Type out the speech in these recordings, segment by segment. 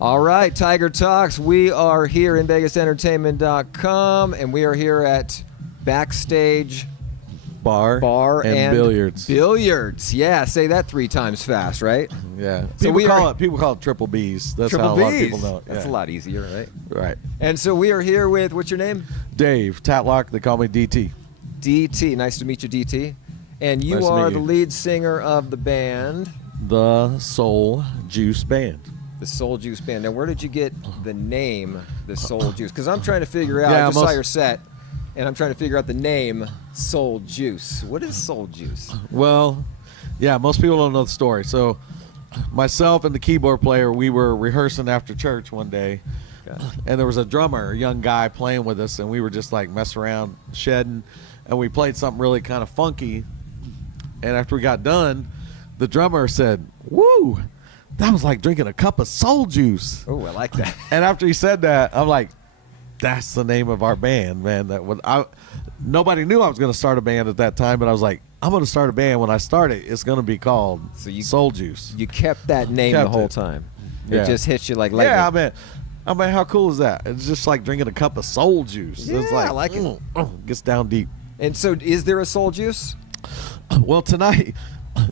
All right, Tiger Talks. We are here in InVegasEntertainment.com, and we are here at Backstage Bar and Billiards. Billiards. Yeah, say that 3 times fast, right? Yeah. So People call it Triple B's. That's Triple how B's. a lot of people know it. That's a Yeah. lot easier, right? Right. And so we are here with, what's your name? Dave Tatlock. They call me DT. DT. Nice to meet you, DT. And you Nice to are meet the you. lead singer of the band, The Soul Juice Band. the Soul Juice Band. Now, where did you get the name, the Soul Juice? Because I'm trying to figure out, Yeah, I just saw your set, and I'm trying to figure out the name, Soul Juice. What is Soul Juice? Well, yeah, most people don't know the story. So myself and the keyboard player, we were rehearsing after church one day, Okay. and there was a drummer, a young guy playing with us, and we were just like messing around, shedding, and we played something really kind of funky. And after we got done, the drummer said, "Woo, that was like drinking a cup of soul juice." Oh, I like that. And after he said that, I'm like, that's the name of our band, man. Nobody knew I was going to start a band at that time, but I was like, I'm going to start a band. When I start it, it's going to be called Soul Juice. You kept that name Kept the whole it. time. Yeah. It just hits you like lightning. Yeah, I mean, how cool is that? It's just like drinking a cup of soul juice. Yeah, It's like, I like it. Gets down deep. And so, is there a Soul Juice? Well, tonight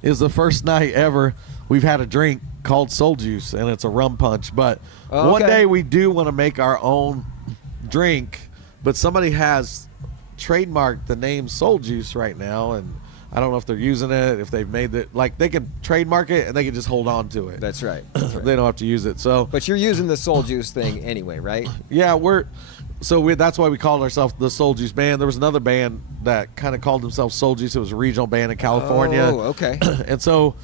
is the first night ever we've had a drink called Soul Juice, and it's a rum punch. But Oh, one okay. day we do want to make our own drink, but somebody has trademarked the name Soul Juice right now, and I don't know if they're using it, if they've made it. Like, they can trademark it, and they can just hold on to it. That's right. That's right. They don't have to use it. So, But you're using the Soul Juice thing anyway, right? yeah, that's why we called ourselves the Soul Juice Band. There was another band that kind of called themselves Soul Juice. It was a regional band in California. Oh, okay. And so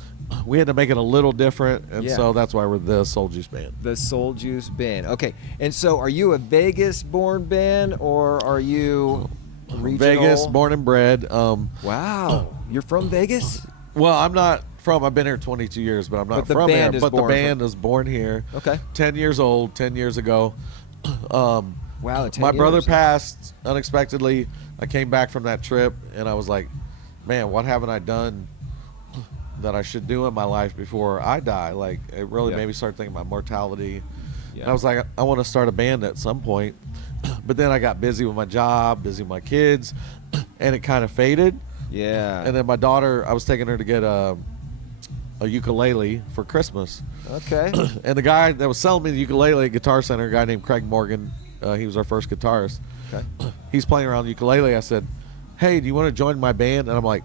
we had to make it a little different, and Yeah. so that's why we're the Soul Juice Band. The Soul Juice Band. Okay. And so, are you a Vegas-born band, or are you regional? Vegas, born and bred. Wow. You're from Vegas? Well, I'm not from. I've been here 22 years, but I'm not But the from band here. is But the born band is born here. Okay. 10 years old. 10 years ago. Wow. 10 My brother years. passed unexpectedly. I came back from that trip, and I was like, man, what haven't I done that I should do in my life before I die? Like, it really Yeah. made me start thinking about mortality. Yeah. And I was like, I want to start a band at some point. But then I got busy with my job, busy with my kids, and it kind of faded. Yeah. And then my daughter, I was taking her to get a ukulele for Christmas. Okay. And the guy that was selling me the ukulele at Guitar Center, a guy named Craig Morgan, he was our first guitarist. Okay. He's playing around the ukulele. I said, hey, do you want to join my band? And I'm like,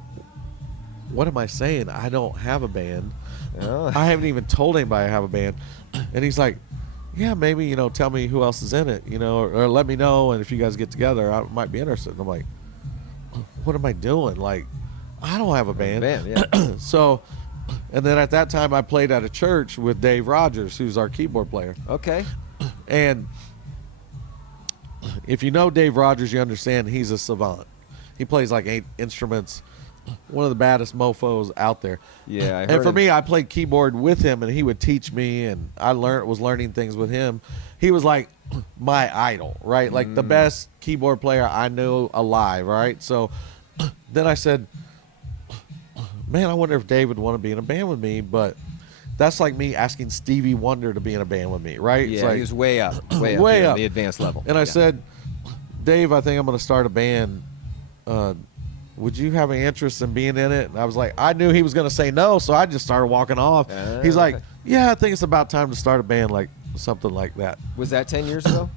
what am I saying? I don't have a band. Oh. I haven't even told anybody I have a band. And he's like, yeah, maybe, tell me who else is in it, or let me know. And if you guys get together, I might be interested. And I'm like, what am I doing? Like, I don't have a band. Yeah. So, and then at that time I played at a church with Dave Rogers, who's our keyboard player. Okay. And if you know Dave Rogers, you understand he's a savant. He plays like 8 instruments, one of the baddest mofos out there. Yeah. And for me, I played keyboard with him, and he would teach me, and I was learning things with him. He was like my idol, right? Like the best keyboard player I knew alive, right? So then I said, man, I wonder if Dave would want to be in a band with me, but that's like me asking Stevie Wonder to be in a band with me, right? Yeah, It's like, he was way up. Way Way here, up. the advanced level. and I Yeah. said, Dave, I think I'm going to start a band. Would you have an interest in being in it? And I was like, I knew he was going to say no, so I just started walking off. He's like, okay. yeah, I think it's about time to start a band, like something like that. Was that 10 years ago?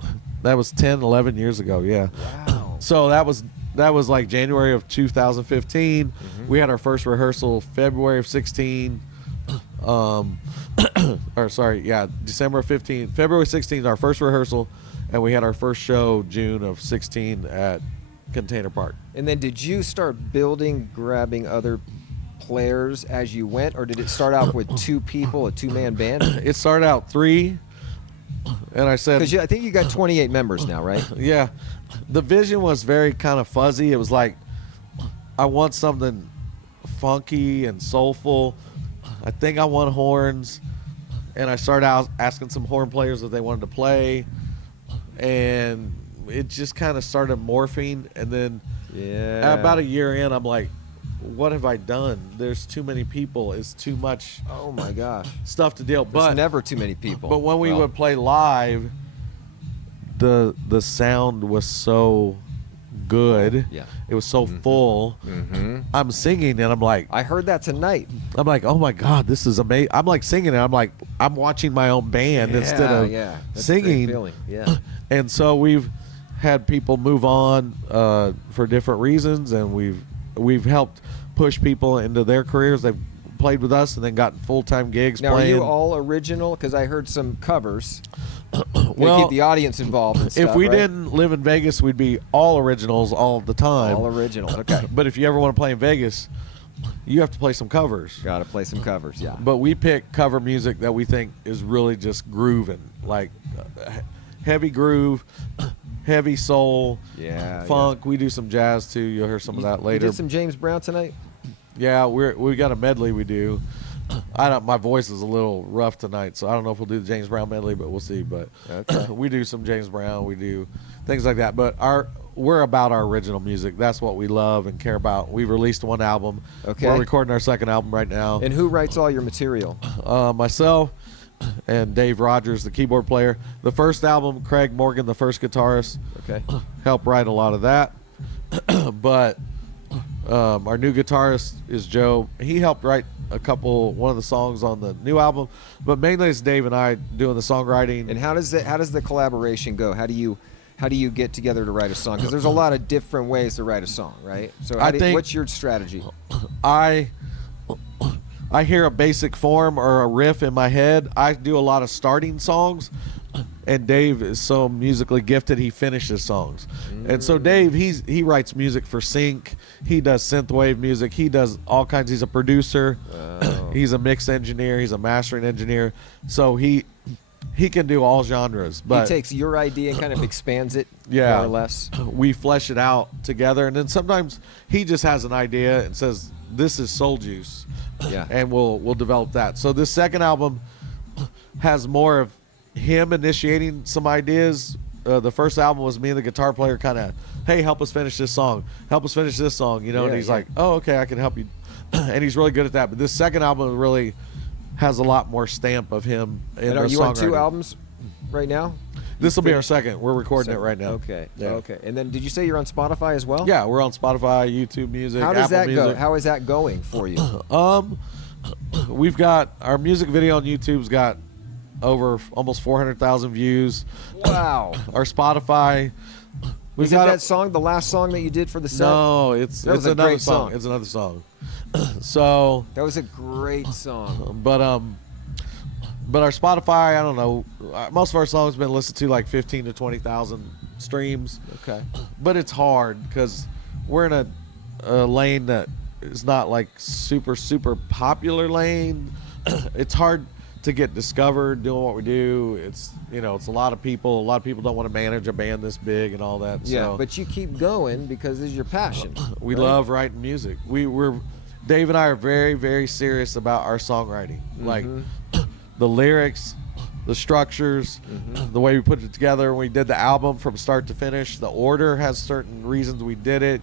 That was 10, 11 years ago, yeah. Wow. So that was like January of 2015. We had our first rehearsal February of 16. December of 15. February 16th, our first rehearsal, and we had our first show June of 16 at Container Park. And then did you start grabbing other players as you went, or did it start out with 2 people, a 2-man band? It started out 3, and I said, Because I think you got 28 members now, right? yeah, the vision was very kind of fuzzy. It was like, I want something funky and soulful. I think I want horns. And I started out asking some horn players if they wanted to play. And it just kind of started morphing. And then Yeah. about a year in, I'm like, what have I done? There's too many people. It's too much Oh my gosh. stuff to deal. There's But never too many people. But when we Well, would play live, the sound was so good. Yeah. It was so full. Mm-hmm. I'm singing and I'm like, I heard that tonight. oh my God, this is amazing. I'm like singing and I'm like, I'm watching my own band instead of That's a great singing. feeling. Yeah. And so we've had people move on for different reasons, and we've helped push people into their careers. They've played with us and then gotten full-time gigs Now, playing. are you all original? Because I heard some covers. Well, Keep the audience involved and stuff, if we right? didn't live in Vegas, we'd be all originals all the time. All original. Okay. But if you ever want to play in Vegas, you have to play some covers. Got to play some covers, yeah. But we pick cover music that we think is really just grooving, like heavy groove, heavy soul, Yeah, funk. We do some jazz too. You'll hear some of that You later. did some James Brown tonight? Yeah, we got a medley we do. My voice is a little rough tonight, so I don't know if we'll do the James Brown medley, but we'll see. But Okay. we do some James Brown, we do things like that. But we're about our original music. That's what we love and care about. We've released one album. Okay. We're recording our second album right now. And who writes all your material? Myself and Dave Rogers, the keyboard player. The first album, Craig Morgan, the first guitarist, Okay. helped write a lot of that. But our new guitarist is Joe. He helped write one of the songs on the new album, but mainly it's Dave and I doing the songwriting. And how does the collaboration go? How do you get together to write a song? Because there's a lot of different ways to write a song, right? So what's your strategy? I hear a basic form or a riff in my head. I do a lot of starting songs, and Dave is so musically gifted, he finishes songs. And so Dave, he writes music for sync. He does synthwave music. He does all kinds. He's a producer. He's a mix engineer. He's a mastering engineer. So he can do all genres. But He takes your idea and kind of expands it, Yeah. more or less. we flesh it out together, and then sometimes he just has an idea and says, "This is soul juice." Yeah. And we'll develop that. So this second album has more of him initiating some ideas. The first album was me and the guitar player kind of, hey, help us finish this song. Help us finish this song. You know, and Yeah, he's yeah. like, oh, okay, I can help you. And he's really good at that. But this second album really has a lot more stamp of him in And the are you on 2 songwriting. albums right now? This will be our second. We're recording it So- right now. Okay. Yeah. Okay. And then did you say you're on Spotify as well? Yeah, we're on Spotify, YouTube Music, How does Apple that Music. go? How is that going for you? We've got our music video on YouTube's got over almost 400,000 views. Wow. Our Spotify, we've Is it got that song, the last song that you did for the set? No, it's That was a another great song. song. It's another song. So, That was a great song. but our Spotify, I don't know. Most of our songs been listened to like 15 to 20,000 streams. Okay. But it's hard because we're in a lane that is not like super popular lane. It's hard to get discovered doing what we do. It's it's a lot of people. A lot of people don't want to manage a band this big and all that. Yeah, so but you keep going because this is your passion. we right? love writing music. Dave and I are very, very serious about our songwriting. Like the lyrics, the structures, the way we put it together. We did the album from start to finish. The order has certain reasons we did it.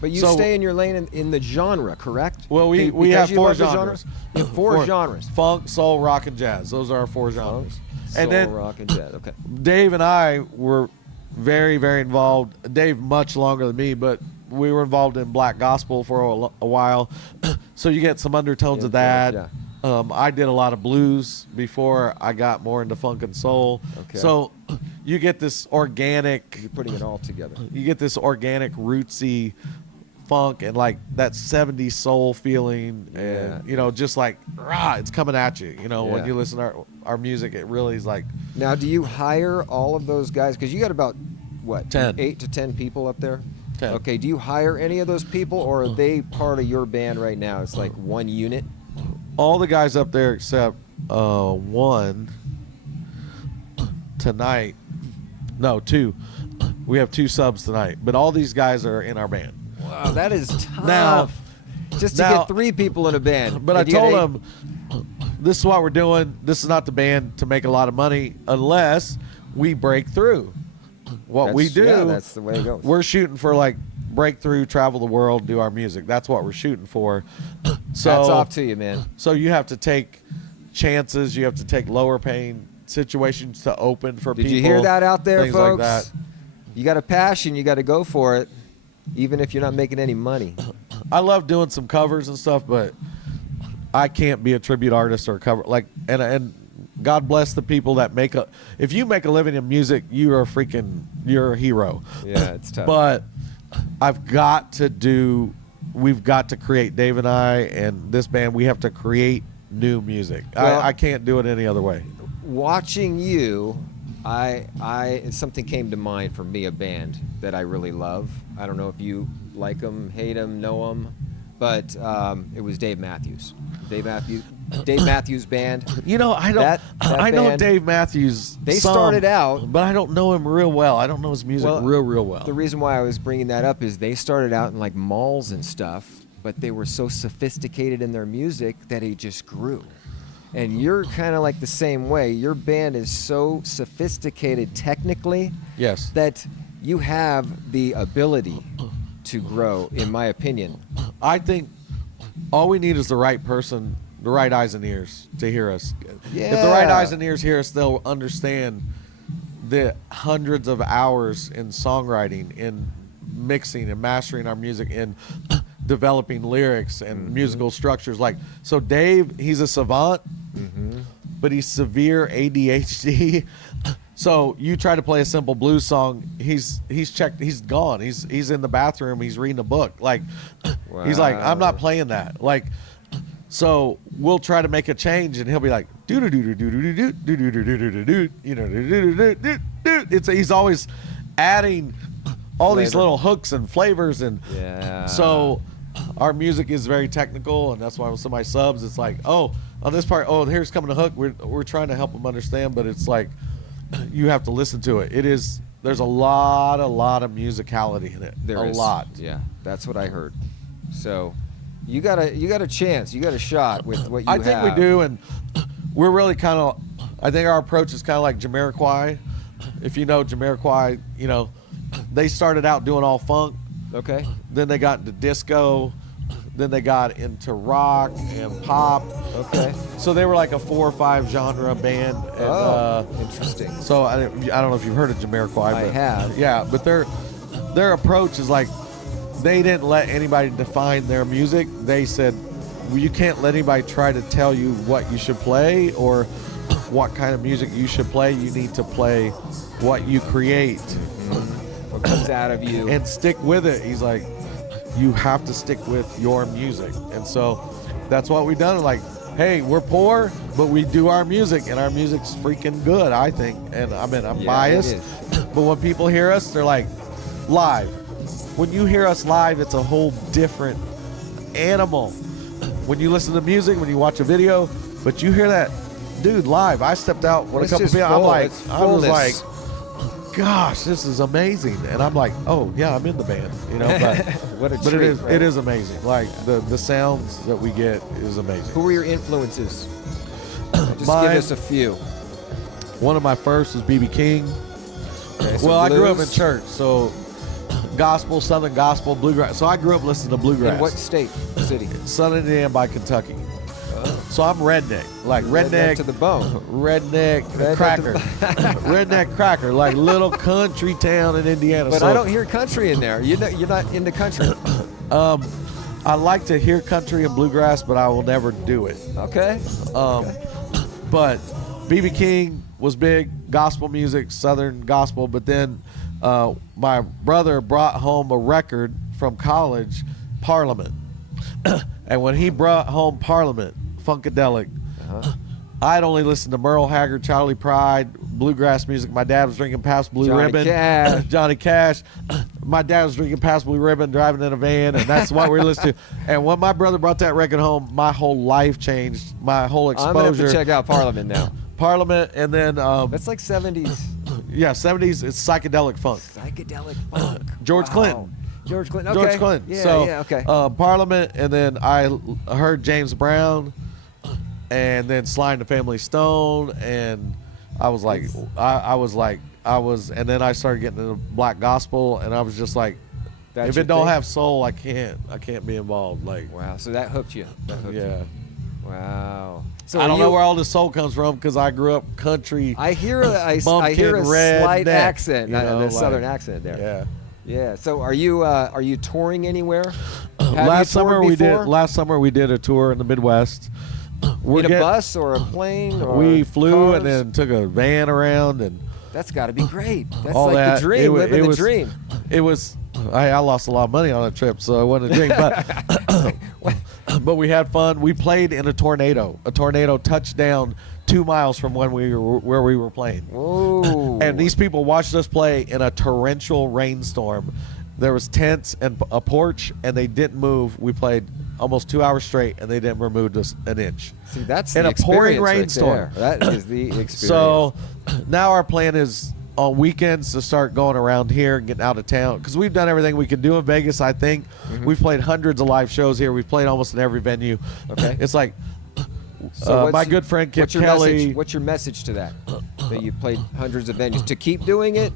But you So- stay in your lane in the genre, correct? Well, we Because have you 4 love the genres. You have 4 genres. Funk, soul, rock, and jazz. Those are our 4 genres. Soul, And then rock, and jazz. Okay. Dave and I were very, very involved. Dave much longer than me, but we were involved in black gospel for a while. So you get some undertones of that. Yeah. I did a lot of blues before I got more into funk and soul. Okay. So you get this organic, You're putting it all together. rootsy funk and like that 70s soul feeling, and just like it's coming at you. When Yeah. you listen to our music, it really is like Now, do you hire all of those guys? Because you got about, what, 10. 8 to 10 people up there? 10. Okay, do you hire any of those people, or are they part of your band right now? It's like one unit? all the guys up there except one tonight. No, 2. We have 2 subs tonight, but all these guys are in our band. Wow, that is tough. Now- just to now- get 3 people in a band. But I And you get told 8 them, this is what we're doing. This is not the band to make a lot of money unless we break through. What we That's- do, yeah, that's the way it goes. we're shooting for like break through, travel the world, do our music. That's what we're shooting for. So hats off to you, man. So you have to take chances. You have to take lower paying situations to open for people. Did you hear that out there, things folks? like that. You got a passion. You got to go for it, even if you're not making any money. I love doing some covers and stuff, but I can't be a tribute artist or a cover and God bless the people that if you make a living in music, you're a hero. Yeah, it's tough. But we've got to create, Dave and I and this band, we have to create new music. Well, I can't do it any other way. Watching you, something came to mind for me, a band that I really love. I don't know if you like them, hate them, know them, but it was Dave Matthews. Dave Matthews Band. You know, I know band, Dave Matthews. They started out, but I don't know him real well. I don't know his music real well. The reason why I was bringing that up is they started out in like malls and stuff, but they were so sophisticated in their music that it just grew. And you're kind of like the same way. Your band is so sophisticated technically, yes, that you have the ability to grow, in my opinion. I think all we need is the right person, the right eyes and ears to hear us. Yeah. If the right eyes and ears hear us, they'll understand the hundreds of hours in songwriting, in mixing and mastering our music, in developing lyrics and musical structures. Like, so Dave, he's a savant, but he's severe ADHD. So you try to play a simple blues song, he's gone. He's in the bathroom, he's reading a book. Like, wow. He's like, I'm not playing that. Like, so we'll try to make a change, and he'll be like, do do do do do do do do do do do do, you know, do do do do do. He's always adding all these little hooks and flavors, and so our music is very technical, and that's why when somebody subs, it's like, oh, on this part, oh, here's coming a hook. We're trying to help them understand, but it's like, you have to listen to it. There's a lot of musicality in it. There is a lot. Yeah, that's what I heard. So you got a chance. You got a shot with what you have. I think we do, and we're really kind of. I think our approach is kind of like Jamiroquai. If you know Jamiroquai, you know they started out doing all funk. Okay. Then they got into disco. Then they got into rock and pop. Okay. So they were like a 4 or 5 genre band. And, interesting. So I don't know if you've heard of Jamiroquai. I have. Yeah, but their approach is like, they didn't let anybody define their music. They said, well, you can't let anybody try to tell you what you should play or what kind of music you should play. You need to play what you create. What comes out of you. And stick with it. He's like, you have to stick with your music. And so that's what we've done. Like, hey, we're poor, but we do our music, and our music's freaking good, I think. And I mean, I'm biased, but when people hear us, they're like, live. When you hear us live, it's a whole different animal. When you listen to music, when you watch a video, but you hear that dude live. I stepped out with a couple people. I was like, gosh, this is amazing. And I'm like, oh yeah, I'm in the band, you know. But, what a but treat, it is amazing. Like the sounds that we get is amazing. Who were your influences? Just give us a few. One of my first was B.B. King. Okay, so well, I grew up blues. in church, so gospel, Southern gospel, bluegrass. So I grew up listening to bluegrass. In what state, city? Southern Indiana by Kentucky. So I'm redneck, like redneck to the bone. Redneck cracker, redneck cracker, like little country town in Indiana. But so, I don't hear country in there. You're not into country. I like to hear country and bluegrass, but I will never do it. Okay. But B.B. King was big, gospel music, Southern gospel. But then my brother brought home a record from college, Parliament. And when he brought home Parliament, Funkadelic, I'd only listened to Merle Haggard, Charlie Pride, bluegrass music. My dad was drinking Pabst Blue Ribbon. Johnny Cash. My dad was drinking Pabst Blue Ribbon, driving in a van, and that's what we were listening to. And when my brother brought that record home, my whole life changed. My whole exposure. I'm going to have to check out Parliament now. Parliament, and then... that's like 70s. Yeah, 70s. It's psychedelic funk. Psychedelic funk. George Clinton. George Clinton. Okay. George Clinton. Yeah, so, okay. Parliament, and then I heard James Brown, and then Sly and the Family Stone, and I was like, and then I started getting into black gospel, and I was just like, That's if your it don't thing? have soul, I can't be involved. Like, Wow. So that hooked you. That hooked yeah. you. Wow. So I are don't you- know where all the soul comes from because I grew up country. I hear I hear a bumpkin slight redneck, accent, you know, a like- southern accent there. Yeah. Yeah. So are you touring anywhere? Have you Last toured summer before? Last summer we did a tour in the Midwest. In a bus or a plane? Or We flew cars? and then took a van around and That's got to be great. That's all like that. the dream, living the was, dream. It was. I lost a lot of money on that trip, so it wasn't a dream. But we had fun. We played in a tornado. A tornado touched down 2 miles from where we were playing. Whoa. And these people watched us play in a torrential rainstorm. There was tents and a porch, and they didn't move. We played almost 2 hours straight, and they didn't remove us an inch. See, that's in the a pouring experience right rainstorm. there. That is the experience. So now our plan is on weekends to start going around here and getting out of town because we've done everything we can do in Vegas. I think we've played hundreds of live shows here. We've played almost in every venue. Okay. It's like So my good friend Kip what's your Kelly. Message? What's your message to that? That you played hundreds of venues to keep doing it?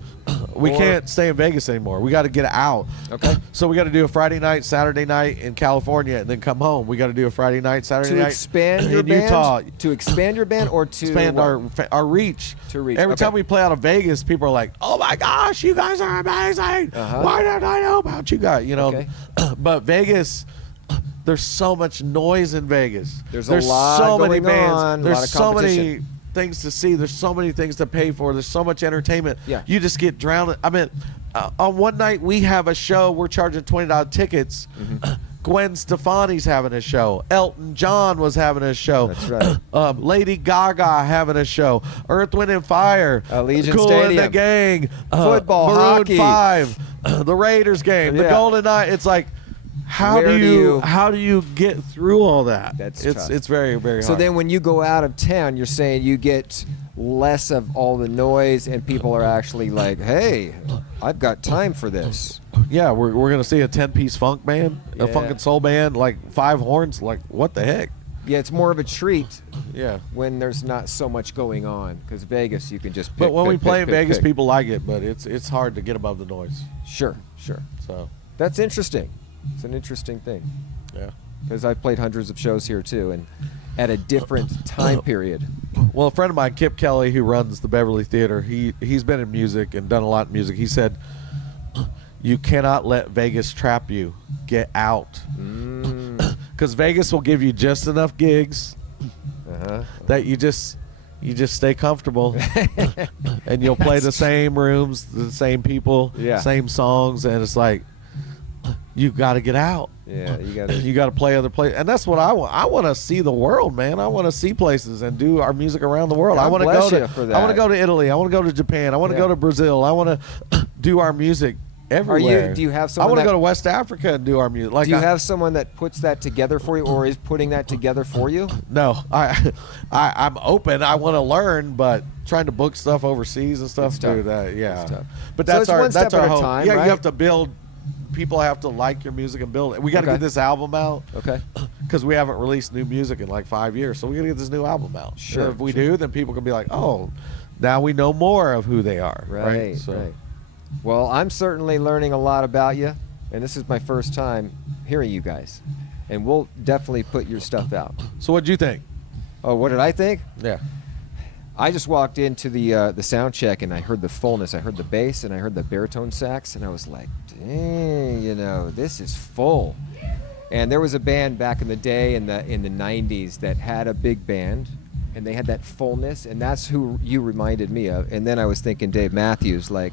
We Or- can't stay in Vegas anymore. We got to get out. Okay. So we got to do a Friday night, Saturday night in California, and then come home. We got to do a Friday night, Saturday To night expand your in band? Utah. To expand your band or to Expand what? our reach. To reach, Every okay. time we play out of Vegas, people are like, "Oh my gosh, you guys are amazing! Uh-huh. Why didn't I know about you guys?" You know. Okay. But Vegas, there's so much noise in Vegas. There's a lot so many going bands. on, a There's lot of so many competition. things to see. There's so many things to pay for. There's so much entertainment. Yeah. You just get drowned. I mean, on one night we have a show. We're charging $20 tickets. Mm-hmm. Gwen Stefani's having a show. Elton John was having a show. That's right. Lady Gaga having a show. Earth, Wind, and Fire. Allegiant Cool and the Stadium. Gang. Football, Maroon hockey. 5. The Raiders game. The Yeah. Golden Knight. It's like, how Where do you get through all that? That's it's tough. it's very, very So hard. then when you go out of town, you're saying you get less of all the noise and people are actually like, hey, I've got time for this. Yeah, we're gonna see a 10-piece funk band, a Yeah. funk and soul band, like 5 horns. Like, what the heck? Yeah, it's more of a treat Yeah. when there's not so much going on because Vegas, you can just pick, But when pick, we pick, play in pick, Vegas, pick. people like it. But it's hard to get above the noise. Sure. So That's interesting. It's an interesting thing yeah. because I've played hundreds of shows here too and at a different time period. Well, a friend of mine, Kip Kelly, who runs the Beverly Theater, he's been in music and done a lot of music. He said, "You cannot let Vegas trap you. Get out, because Vegas will give you just enough gigs Uh-huh. that you just stay comfortable, and you'll play the same rooms, the same people, Yeah. same songs, and it's like you got to get out." Yeah, you got to. You got to play other places, and that's what I want. I want to see the world, man. I want to see places and do our music around the world. God I want to bless go you to. for I want that. to go to Italy. I want to go to Japan. I want to Yeah. go to Brazil. I want to do our music everywhere. Do you have I someone want to that- go to West Africa and do our music. Like Do you I- have someone that puts that together for you or is putting that together for you? No, I'm open. I want to learn, but trying to book stuff overseas and stuff, It's tough. dude. Yeah, It's tough. but So that's it's our one step that's our at a hope. time, Yeah, right? you have to build. People have to like your music and build it. We got to Okay. get this album out. Okay. Because we haven't released new music in like 5 years, so we got to get this new album out. Sure, And if we sure. do, then people can be like, "Oh, now we know more of who they are." Right. So, Right. Well, I'm certainly learning a lot about you, and this is my first time hearing you guys. And we'll definitely put your stuff out. so what'd you think? Oh, what did I think? Yeah. I just walked into the sound check and I heard the fullness. I heard the bass and I heard the baritone sax, and I was like, dang, this is full. And there was a band back in the day in the 90s that had a big band, and they had that fullness, and that's who you reminded me of. And then I was thinking Dave Matthews, like,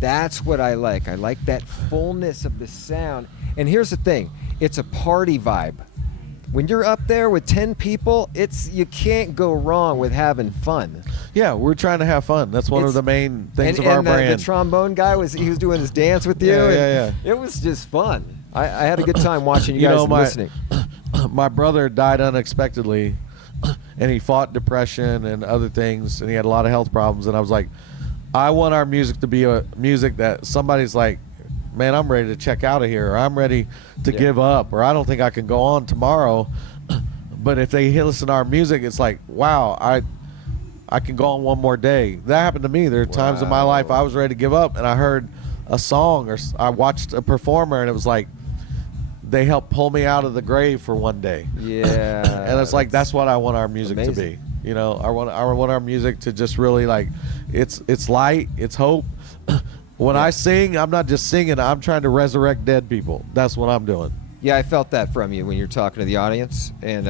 that's what I like. I like that fullness of the sound. And here's the thing, it's a party vibe. When you're up there with 10 people, you can't go wrong with having fun. Yeah, we're trying to have fun. That's one of It's- the main things and, of our and brand. the trombone guy was doing his dance with you. Yeah, and yeah. It was just fun. I had a good time watching you You guys know, and my- listening. My brother died unexpectedly, and he fought depression and other things, and he had a lot of health problems. And I was like, I want our music to be a music that somebody's like, man, I'm ready to check out of here, or I'm ready to Yeah. give up, or I don't think I can go on tomorrow. But if they listen to our music, it's like, wow, I can go on one more day. That happened to me. There are times in my life Wow. I was ready to give up, and I heard a song, or I watched a performer, and it was like they helped pull me out of the grave for one day. Yeah. And it's like that's what I want our music to be. You know, I want our music to just really like it's light, it's hope. When I sing, I'm not just singing, I'm trying to resurrect dead people. That's what I'm doing. Yeah, I felt that from you when you're talking to the audience. And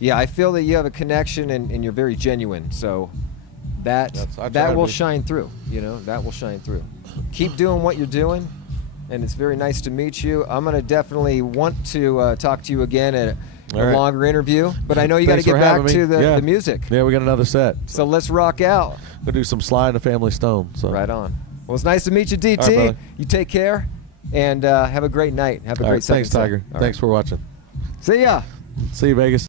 yeah, I feel that you have a connection and you're very genuine. So that will shine through, you know, that will shine through. Keep doing what you're doing. And it's very nice to meet you. I'm going to definitely want to talk to you again at a longer interview. But I know you got to get back to the music. Yeah, we got another set. So let's rock out. We'll do some Sly and the Family Stone. So. Right on. Well, it's nice to meet you, DT. Right, you take care, and have a great night. Have a great Thanks, Tiger. Thanks for watching. See ya. See you, Vegas.